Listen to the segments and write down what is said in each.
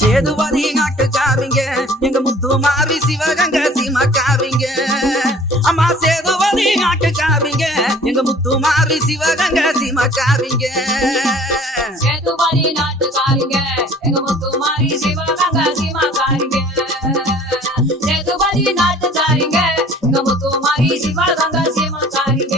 சேதுபதி நாட்டுக்காரிங்க எங்க முத்துமாரி சிவகங்க சீமக்காரிங்க. அம்மா சேதுபதி நாட்டுக்காரிங்க எங்க முத்துமாரி சிவகங்க சீமக்காரிங்க. சேதுபதி நாட்டுக்காரிங்க எங்க முத்துமாரி சிவகங்க சீமக்காரிங்க. சேதுபதி நாட்டுக்காரிங்க எங்க முத்துமாரி சிவகங்க சீமக்காரிங்க.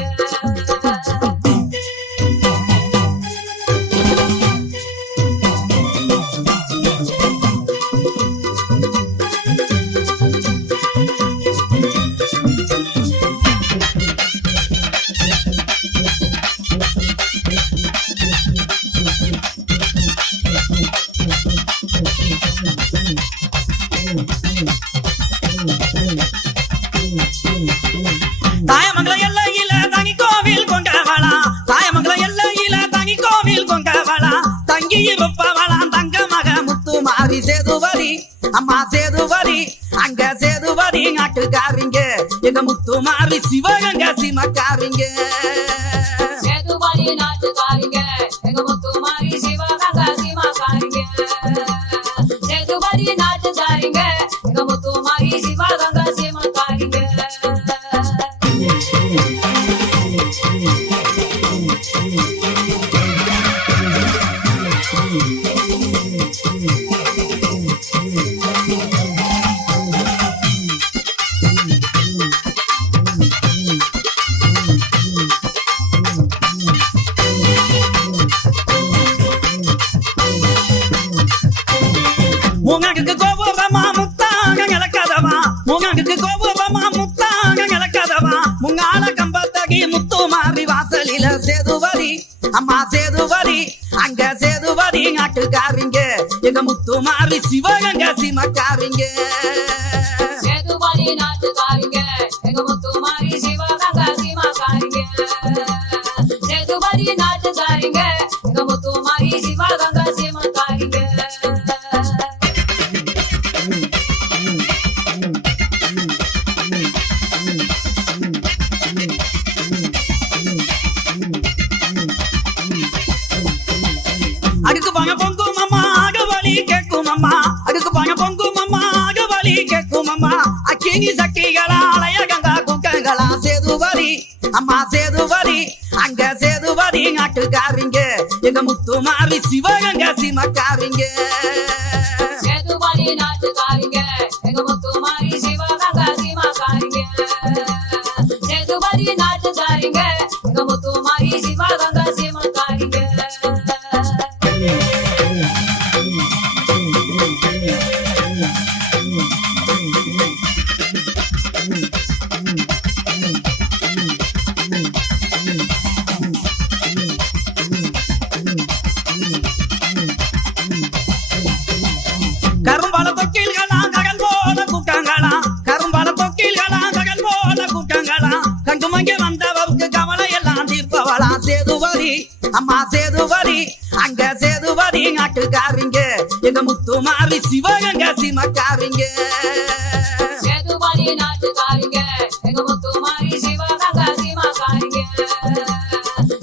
தாயமங்கலம் எல்லையில தனி கோவில் கொண்டவளா, தாயமங்கலம் எல்லையில தனி கோவில் கொண்டவளா, தங்கி இருப்பவளாம் தங்க மக முத்துமாரி சேதுபதி. அம்மா சேதுபதி அங்க சேதுபதி நாட்டுக்காரிங்க எங்க முத்துமாரி சிவகங்க சீமக்காரிங்க. சேதுபதி நாட்டுக்காரிங்க எங்க முத்துமாரி சிவகங்க சீமக்காரிங்க. சேதுபதி நாட்டுக்காரிங்க எங்க முத்துமாரி சிவகங்க சீமக்காரிங்க. மூங்காக்கு கோபுரமா முத்தாங்க இழக்காதவா, மூங்காக்கு கோபுரமா முத்தாங்க இழக்காதவா, முங்கால கம்பத்தகி முத்துமாரி வாசலில சேதுபதி. அம்மா சேதுபதி அங்க சேதுபதி நாட்டுக்காரிங்க எங்க முத்துமாரி சிவகங்க சீமக்காரிங்க. சேதுபதி நாட்டுக்காரிங்க எங்க முத்துமாரி சிவகங்க சீமக்காரிங்க. சேதுபதி நாட்டுக்காரிங்க எங்க முத்துமாரி சிவகங்க சீமக்காரிங்க. அடுக்கு பாங்க பொங்கும் அம்மா ஆகவழி கேட்கும் அம்மா, அடுக்கு பாங்க பொங்கும் அம்மா ஆகவழி கேட்கும் அம்மா, அக்கினி சக்திகளா அலைய கங்கா குக்கங்களா சேதுபதி. அம்மா சேதுபதி அங்க சேதுபதி நாட்டுக்காரிங்க எங்க முத்துமாரி சிவகங்க சீமக்காரிங்க. சேதுபதி நாட்டுக்காரிங்க எங்க முத்துமாரி சிவகங்க சீமக்காரிங்க. சேதுபதி நாட்டுக்காரிங்க எங்க முத்துமாரி சிவகங்க சீமக்காரிங்க. கரும்பால தொக்கில்களா ககல் போல கூட்டங்களா, கரும்பால தொக்கில்களா ககல் போல கூட்டங்களா, கங்குமங்க வந்தவருக்கு கவலை எல்லாம் தீர்ப்பவளா சேதுபதி. அம்மா சேதுபதி அங்க சேதுபதி நாட்டுக்காரிங்க எங்க முத்துமாரி சிவகங்க சீமக்காரிங்க. சேதுபதி நாட்டுக்காரிங்க எங்க முத்துமாரி சிவகங்க சீமக்காரிங்க.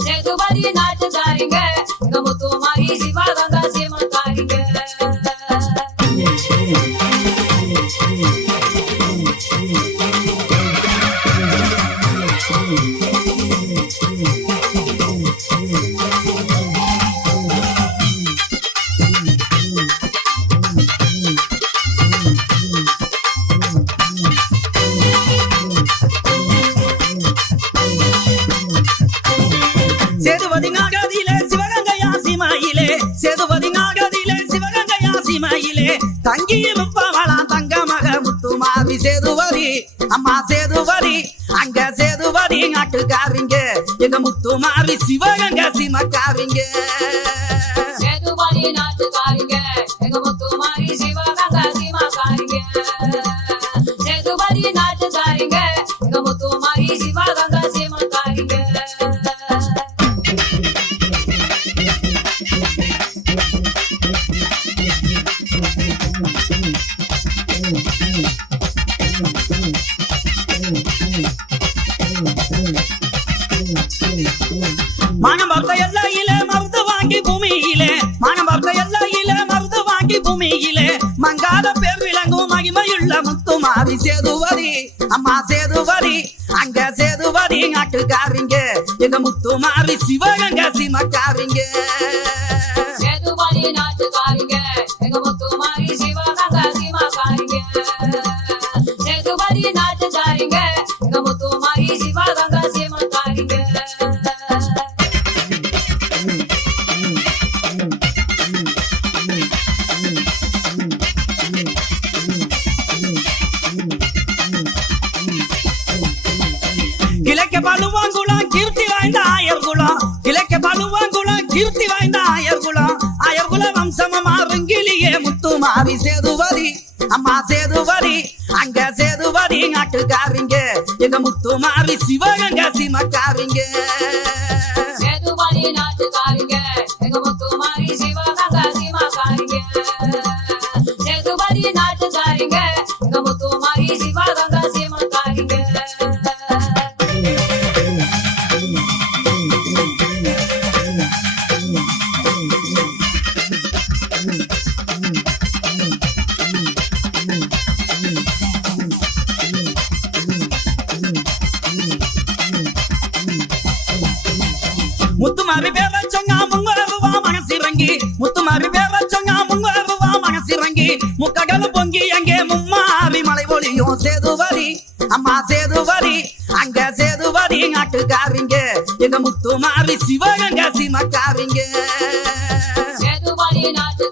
சேதுபதி நாட்டுக்காரிங்க எங்க முத்துமாரி சிவகங்க சீமக்காரிங்க. சேதுபதி நாகதிலே சிவகங்கையா சீமையிலே, சேதுபதி நாகதிலே சிவகங்கையா சீமையிலே, தங்கி இருப்பவளாம் தங்க மக முத்துமாரி சேதுபதி. அம்மா சேதுபதி அங்க சேதுபதி நாட்டுக்காரிங்க எங்க முத்துமாரி சிவகங்க சீமக்காரிங்க. சேதுபதி நாட்டுக்காரிங்க எங்க முத்துமாரி சிவகங்க சீமக்காரிங்க. சேதுபதி நாட்டுக்காரிங்க எங்க முத்துமாரி சிவகங்க சீமக்காரிங்க. முத்துமாரி சேதுபதி அம்மா சேதுபதி அங்க சேதுபதி நாட்டுக்காரிங்க எங்க முத்துமாரி சிவகங்கை சீமக்காரிங்க சேதுபதி நாட்டுக்காரிங்க எங்க முத்துமாரி சிவகங்கை சீமக்காரிங்க சேதுபதி நாட்டுக்காரிங்க எங்க முத்துமாரி சிவகங்கை சீமக்காரிங்க கிழக்க பழுவாங்குளம் கீர்த்தி வாய்ந்த ஆயர்குளம் கிழக்க பழுவாங்குளம் கீர்த்தி வாய்ந்த ஆயர்குல வம்சமமா ருங்கிலியே முத்துமாரி சேதுபதி அம்மா சேதுபதி அங்க சேதுபதி நாட்டுக்காரிங்க எங்க முத்துமாரி சிவகங்கை சீமக்காரிங்க சேதுபதி நாட்டுக்காரிங்க எங்க முத்துமாரி சிவகங்கை சீமக்காரிங்க சேதுபதி நாட்டுக்காரிங்க எங்க முத்துமாரி சிவகங்கை சீமக்காரிங்க முத்துமாரி பேர சொன்னா முங்கருவா மனசிறங்கி முத்துமாரி பேர சொன்னா முங்கருவா மனசிறங்கி முக்கடல் பொங்கி அங்கே மும்மாரி மலை ஒளியும் சேதுபதி அம்மா சேதுபதி அங்க சேதுபதி நாட்டுக்காரிங்க எங்க முத்துமாரி சிவகங்கை சீமக்காரிங்க சேதுபதி நாட்டு